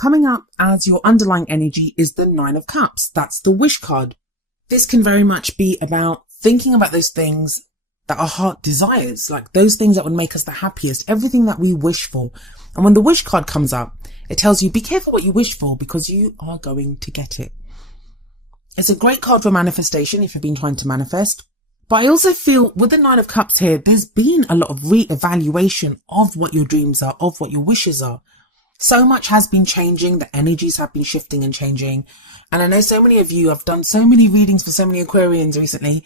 coming up as your underlying energy is the Nine of Cups. That's the wish card. This can very much be about thinking about those things that our heart desires, like those things that would make us the happiest, everything that we wish for. And when the wish card comes up, it tells you, be careful what you wish for because you are going to get it. It's a great card for manifestation if you've been trying to manifest. But I also feel with the Nine of Cups here, there's been a lot of re-evaluation of what your dreams are, of what your wishes are. So much has been changing. The energies have been shifting and changing. And I know so many of you have done so many readings for so many Aquarians recently.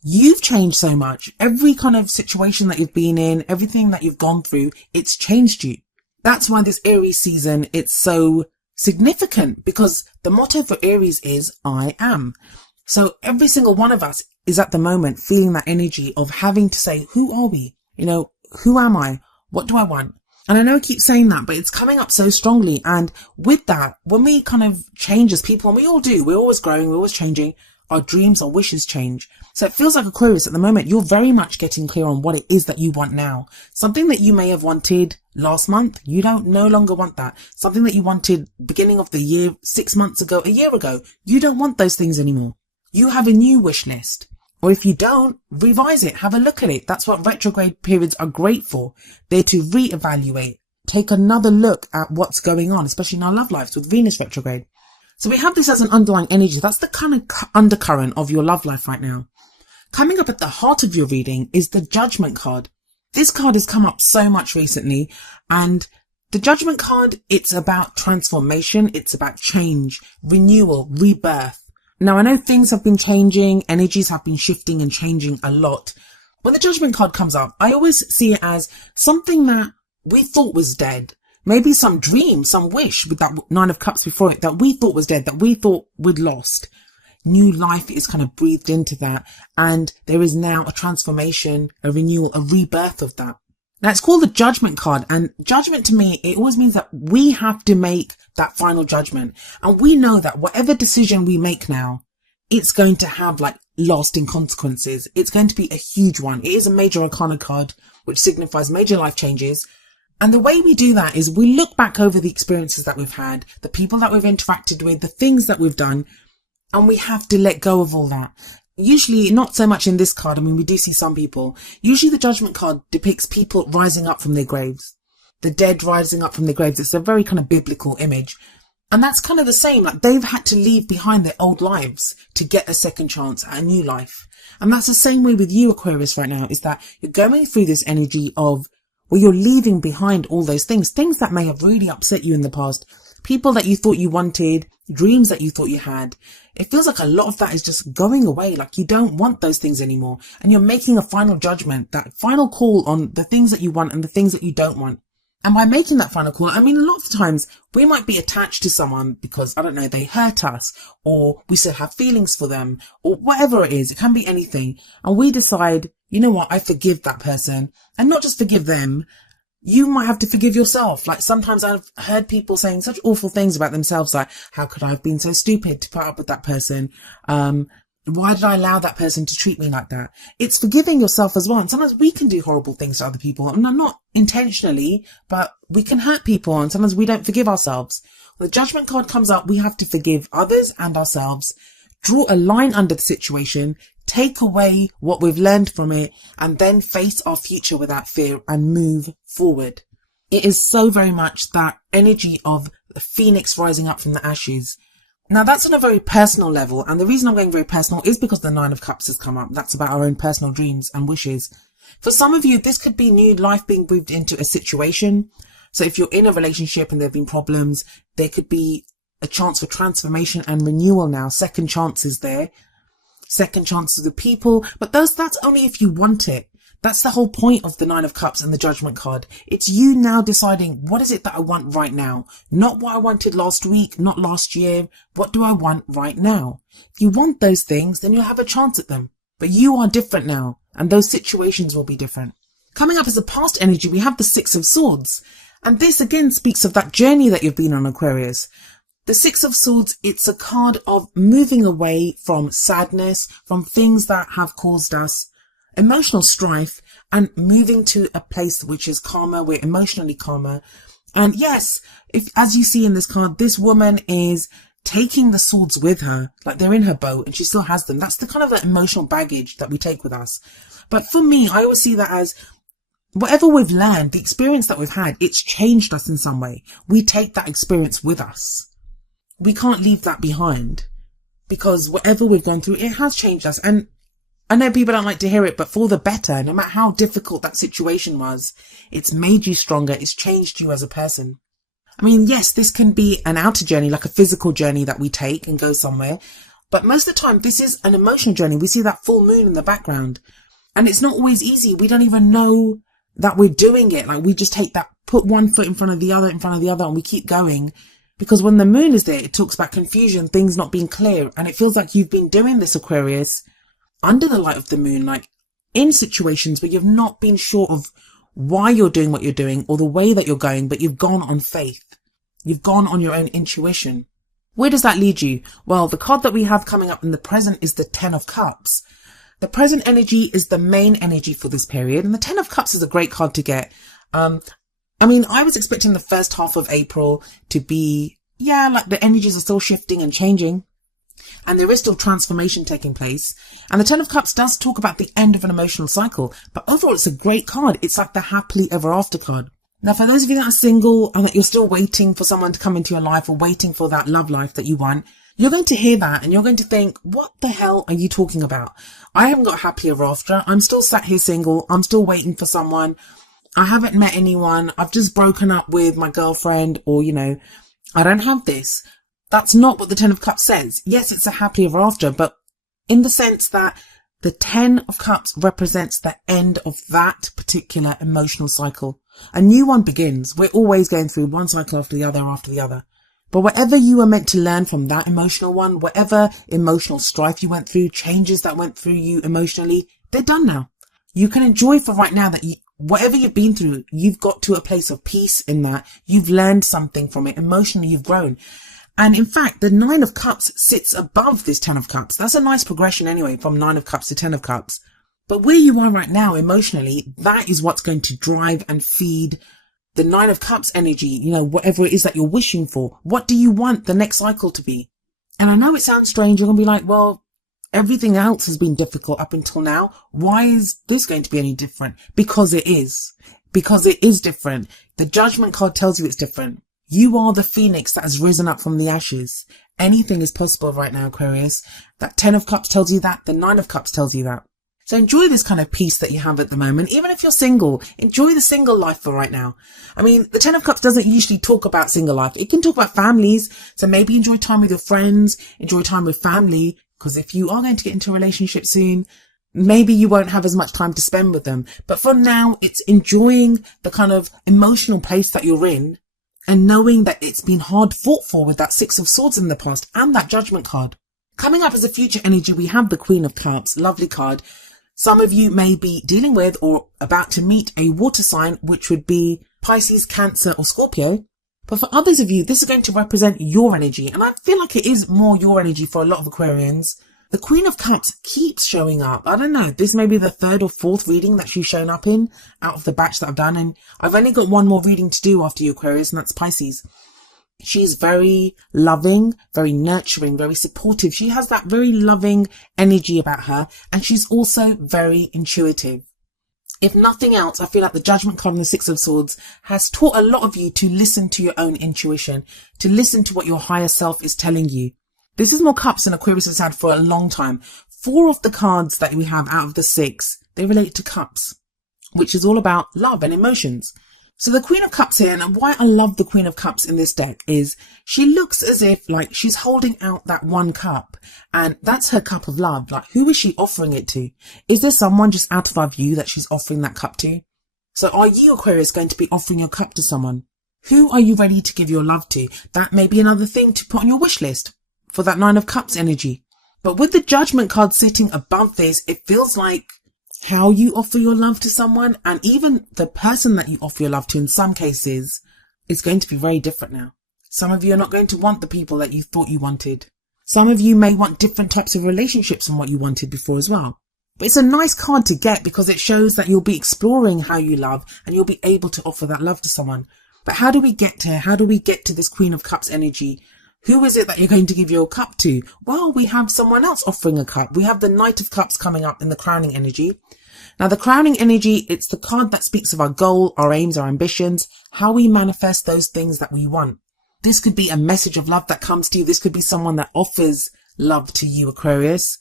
You've changed so much. Every kind of situation that you've been in, everything that you've gone through, it's changed you. That's why this Aries season, it's so significant, because the motto for Aries is I am. So every single one of us is at the moment feeling that energy of having to say, who are we? You know, who am I? What do I want? And I know I keep saying that, but it's coming up so strongly. And with that, when we kind of change as people, and we all do, we're always growing, we're always changing, our dreams, our wishes change. So it feels like Aquarius at the moment, you're very much getting clear on what it is that you want now. Something that you may have wanted last month, you don't no longer want that. Something that you wanted beginning of the year, 6 months ago, a year ago, you don't want those things anymore. You have a new wish list. Or if you don't, revise it, have a look at it. That's what retrograde periods are great for. They're to reevaluate, take another look at what's going on, especially in our love lives with Venus retrograde. So we have this as an underlying energy. That's the kind of undercurrent of your love life right now. Coming up at the heart of your reading is the Judgment card. This card has come up so much recently, and the Judgment card, it's about transformation. It's about change, renewal, rebirth. Now, I know things have been changing, energies have been shifting and changing a lot. When the Judgment card comes up, I always see it as something that we thought was dead. Maybe some dream, some wish with that Nine of Cups before it that we thought was dead, that we thought we'd lost. New life is kind of breathed into that. And there is now a transformation, a renewal, a rebirth of that. Now, it's called the Judgment card, and judgment to me, it always means that we have to make that final judgment. And we know that whatever decision we make now, it's going to have like lasting consequences. It's going to be a huge one. It is a major arcana card, which signifies major life changes. And the way we do that is we look back over the experiences that we've had, the people that we've interacted with, the things that we've done, and we have to let go of all that. Usually, not so much in this card. I mean, we do see some people. Usually the Judgment card depicts people rising up from their graves. The dead rising up from their graves. It's a very kind of biblical image. And that's kind of the same. Like, they've had to leave behind their old lives to get a second chance at a new life. And that's the same way with you, Aquarius, right now, is that you're going through this energy of, well, you're leaving behind all those things that may have really upset you in the past. People that you thought you wanted, dreams that you thought you had. It feels like a lot of that is just going away. Like, you don't want those things anymore. And you're making a final judgment, that final call on the things that you want and the things that you don't want. And by making that final call, I mean, a lot of times we might be attached to someone because, I don't know, they hurt us, or we still have feelings for them, or whatever it is. It can be anything. And we decide, you know what, I forgive that person. And not just forgive them. You might have to forgive yourself. Like, sometimes I've heard people saying such awful things about themselves, like, how could I have been so stupid to put up with that person? Why did I allow that person to treat me like that? It's forgiving yourself as well. And sometimes we can do horrible things to other people, and not intentionally, but we can hurt people, and sometimes we don't forgive ourselves. When the Judgment card comes up, we have to forgive others and ourselves, draw a line under the situation, take away what we've learned from it, and then face our future without fear and move forward. It is so very much that energy of the phoenix rising up from the ashes. Now, that's on a very personal level, and the reason I'm going very personal is because the Nine of Cups has come up. That's about our own personal dreams and wishes. For some of you, this could be new life being breathed into a situation. So if you're in a relationship and there have been problems, there could be a chance for transformation and renewal now. Second chances there. Second chances with people. But that's only if you want it. That's the whole point of the Nine of Cups and the Judgment card. It's you now deciding, what is it that I want right now? Not what I wanted last week, not last year. What do I want right now? If you want those things, then you'll have a chance at them. But you are different now, and those situations will be different. Coming up as a past energy, we have the Six of Swords. And this again speaks of that journey that you've been on, Aquarius. The Six of Swords, it's a card of moving away from sadness, from things that have caused us emotional strife, and moving to a place which is calmer. We're emotionally calmer, And yes, as you see in this card, this woman is taking the swords with her, like they're in her boat and she still has them. That's the kind of the emotional baggage that we take with us. But for me, I always see that as whatever we've learned, the experience that we've had, it's changed us in some way. We take that experience with us. We can't leave that behind, because whatever we've gone through, it has changed us. And I know people don't like to hear it, but for the better. No matter how difficult that situation was, it's made you stronger. It's changed you as a person. I mean, yes, this can be an outer journey, like a physical journey that we take and go somewhere. But most of the time, this is an emotional journey. We see that full moon in the background. And it's not always easy. We don't even know that we're doing it. Like, we just take that, put one foot in front of the other, and we keep going. Because when the moon is there, it talks about confusion, things not being clear. And it feels like you've been doing this, Aquarius, under the light of the moon, like in situations where you've not been sure of why you're doing what you're doing or the way that you're going, but you've gone on faith. You've gone on your own intuition. Where does that lead you? Well, the card that we have coming up in the present is the Ten of Cups. The present energy is the main energy for this period, and the Ten of Cups is a great card to get. I mean, I was expecting the first half of April to be, like the energies are still shifting and changing, and there is still transformation taking place. And the Ten of Cups does talk about the end of an emotional cycle, but overall it's a great card. It's like the happily ever after card. Now, for those of you that are single and that you're still waiting for someone to come into your life or waiting for that love life that you want, you're going to hear that and you're going to think, what the hell are you talking about? I haven't got happily ever after. I'm still sat here single. I'm still waiting for someone. I haven't met anyone. I've just broken up with my girlfriend, or, I don't have this. That's not what the Ten of Cups says. Yes, it's a happily ever after, but in the sense that the Ten of Cups represents the end of that particular emotional cycle. A new one begins. We're always going through one cycle after the other. But whatever you were meant to learn from that emotional one, whatever emotional strife you went through, changes that went through you emotionally, they're done now. You can enjoy for right now that whatever you've been through, you've got to a place of peace in that. You've learned something from it. Emotionally, you've grown. And in fact, the Nine of Cups sits above this Ten of Cups. That's a nice progression anyway, from Nine of Cups to Ten of Cups. But where you are right now emotionally, that is what's going to drive and feed the Nine of Cups energy, whatever it is that you're wishing for. What do you want the next cycle to be? And I know it sounds strange. You're going to be like, well, everything else has been difficult up until now. Why is this going to be any different? Because it is. Because it is different. The Judgment card tells you it's different. You are the phoenix that has risen up from the ashes. Anything is possible right now, Aquarius. That Ten of Cups tells you that. The Nine of Cups tells you that. So enjoy this kind of peace that you have at the moment. Even if you're single, enjoy the single life for right now. I mean, the Ten of Cups doesn't usually talk about single life. It can talk about families. So maybe enjoy time with your friends, enjoy time with family. Because if you are going to get into a relationship soon, maybe you won't have as much time to spend with them. But for now, it's enjoying the kind of emotional place that you're in and knowing that it's been hard fought for with that Six of Swords in the past and that Judgment card. Coming up as a future energy, we have the Queen of Cups, lovely card. Some of you may be dealing with or about to meet a water sign, which would be Pisces, Cancer or Scorpio. But for others of you, this is going to represent your energy. And I feel like it is more your energy for a lot of Aquarians. The Queen of Cups keeps showing up. I don't know, this may be the third or fourth reading that she's shown up in out of the batch that I've done. And I've only got one more reading to do after you, Aquarius, and that's Pisces. She's very loving, very nurturing, very supportive. She has that very loving energy about her. And she's also very intuitive. If nothing else, I feel like the Judgment card and the Six of Swords has taught a lot of you to listen to your own intuition, to listen to what your higher self is telling you. This is more cups than Aquarius has had for a long time. 4 of the cards that we have out of the 6, they relate to cups, which is all about love and emotions. So the Queen of Cups here, and why I love the Queen of Cups in this deck, is she looks as if like she's holding out that one cup, and that's her cup of love. Like, who is she offering it to? Is there someone just out of our view that she's offering that cup to? So are you, Aquarius, going to be offering your cup to someone? Who are you ready to give your love to? That may be another thing to put on your wish list for that Nine of Cups energy. But with the Judgment card sitting above this, it feels like how you offer your love to someone, and even the person that you offer your love to in some cases, is going to be very different now. Some of you are not going to want the people that you thought you wanted. Some of you may want different types of relationships than what you wanted before as well. But it's a nice card to get because it shows that you'll be exploring how you love and you'll be able to offer that love to someone. But how do we get here? How do we get to this Queen of Cups energy? Who is it that you're going to give your cup to? Well, we have someone else offering a cup. We have the Knight of Cups coming up in the crowning energy. Now, the crowning energy, it's the card that speaks of our goal, our aims, our ambitions, how we manifest those things that we want. This could be a message of love that comes to you. This could be someone that offers love to you, Aquarius.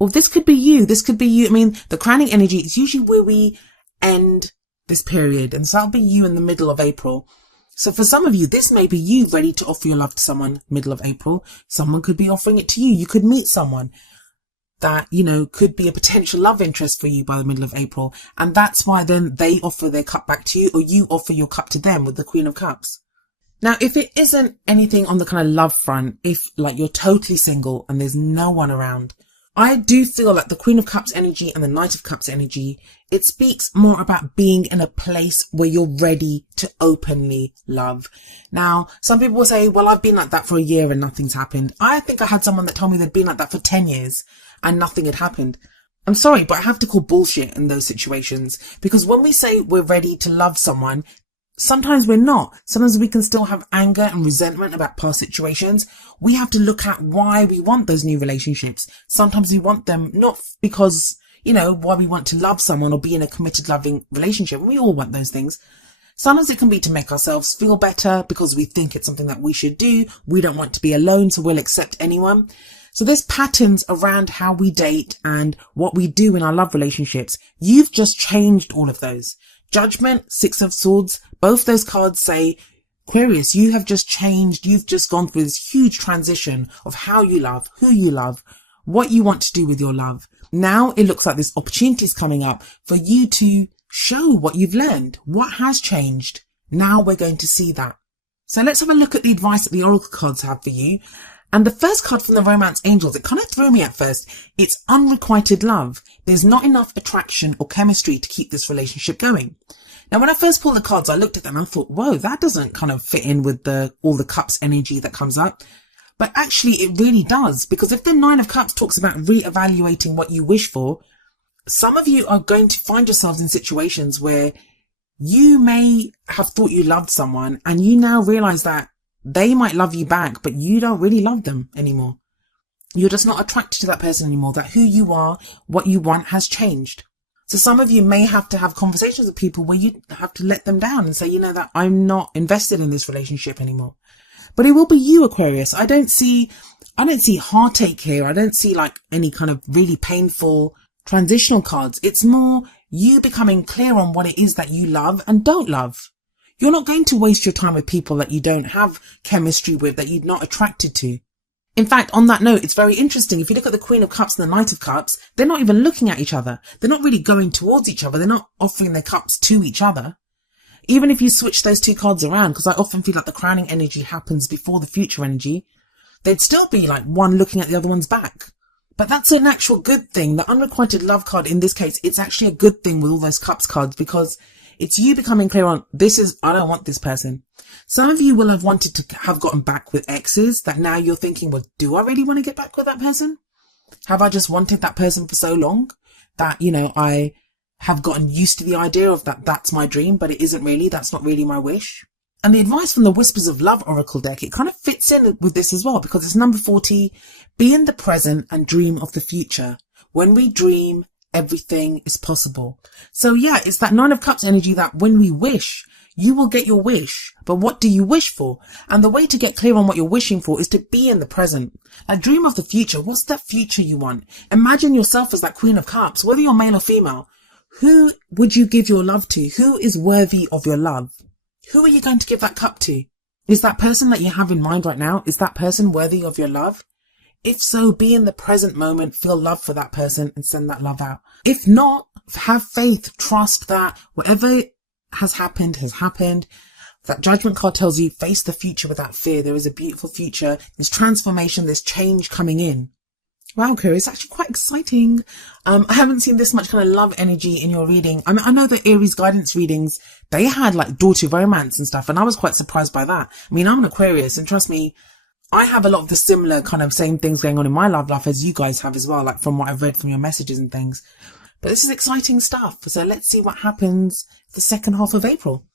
Or this could be you. This could be you. I mean, the crowning energy is usually where we end this period. And so that'll be you in the middle of April. So for some of you, this may be you ready to offer your love to someone middle of April. Someone could be offering it to you. You could meet someone that, you know, could be a potential love interest for you by the middle of April. And that's why then they offer their cup back to you, or you offer your cup to them with the Queen of Cups. Now, if it isn't anything on the kind of love front, if like you're totally single and there's no one around, I do feel like the Queen of Cups energy and the Knight of Cups energy, it speaks more about being in a place where you're ready to openly love. Now, some people will say, well, I've been like that for a year and nothing's happened. I think I had someone that told me they'd been like that for 10 years and nothing had happened. I'm sorry, but I have to call bullshit in those situations, because when we say we're ready to love someone, sometimes we're not. Sometimes we can still have anger and resentment about past situations. We have to look at why we want those new relationships. Sometimes we want them not because, you know, why we want to love someone or be in a committed, loving relationship. We all want those things. Sometimes it can be to make ourselves feel better because we think it's something that we should do. We don't want to be alone, so we'll accept anyone. So there's patterns around how we date and what we do in our love relationships. You've just changed all of those. Judgment, Six of Swords, both those cards say, Aquarius, you have just changed. You've just gone through this huge transition of how you love, who you love, what you want to do with your love. Now it looks like this opportunity is coming up for you to show what you've learned, what has changed. Now we're going to see that. So let's have a look at the advice that the Oracle cards have for you. And the first card from the Romance Angels, it kind of threw me at first. It's unrequited love. There's not enough attraction or chemistry to keep this relationship going. Now, when I first pulled the cards, I looked at them and I thought, whoa, that doesn't kind of fit in with all the cups energy that comes up. But actually, it really does, because if the Nine of Cups talks about reevaluating what you wish for, some of you are going to find yourselves in situations where you may have thought you loved someone and you now realize that they might love you back, but you don't really love them anymore. You're just not attracted to that person anymore. That who you are, what you want has changed. So some of you may have to have conversations with people where you have to let them down and say, you know, that I'm not invested in this relationship anymore. But it will be you, Aquarius. I don't see heartache here. I don't see like any kind of really painful transitional cards. It's more you becoming clear on what it is that you love and don't love. You're not going to waste your time with people that you don't have chemistry with, that you're not attracted to. In fact, on that note, it's very interesting. If you look at the Queen of Cups and the Knight of Cups, they're not even looking at each other. They're not really going towards each other. They're not offering their cups to each other. Even if you switch those two cards around, because I often feel like the crowning energy happens before the future energy, they'd still be like one looking at the other one's back. But that's an actual good thing. The unrequited love card in this case, it's actually a good thing with all those cups cards, because it's you becoming clear on, I don't want this person. Some of you will have wanted to have gotten back with exes that now you're thinking, well, do I really want to get back with that person? Have I just wanted that person for so long that, you know, I have gotten used to the idea of that's my dream, but it isn't really, that's not really my wish. And the advice from the Whispers of Love Oracle deck, it kind of fits in with this as well, because it's number 40, be in the present and dream of the future. When we dream, everything is possible. So yeah, it's that Nine of Cups energy that when we wish, you will get your wish. But what do you wish for? And the way to get clear on what you're wishing for is to be in the present. Like, dream of the future. What's that future you want? Imagine yourself as that Queen of Cups, whether you're male or female. Who would you give your love to? Who is worthy of your love? Who are you going to give that cup to? Is that person that you have in mind right now, is that person worthy of your love? If so, be in the present moment, feel love for that person and send that love out. If not, have faith, trust that whatever has happened has happened. That Judgment card tells you, face the future without fear. There is a beautiful future. There's transformation, there's change coming in. Wow, Aquarius, it's actually quite exciting. I haven't seen this much kind of love energy in your reading. I mean, I know that Aries guidance readings, they had like daughter romance and stuff, and I was quite surprised by that. I mean, I'm an Aquarius, and trust me, I have a lot of the similar kind of same things going on in my love life as you guys have as well, like from what I've read from your messages and things. But this is exciting stuff. So let's see what happens the second half of April.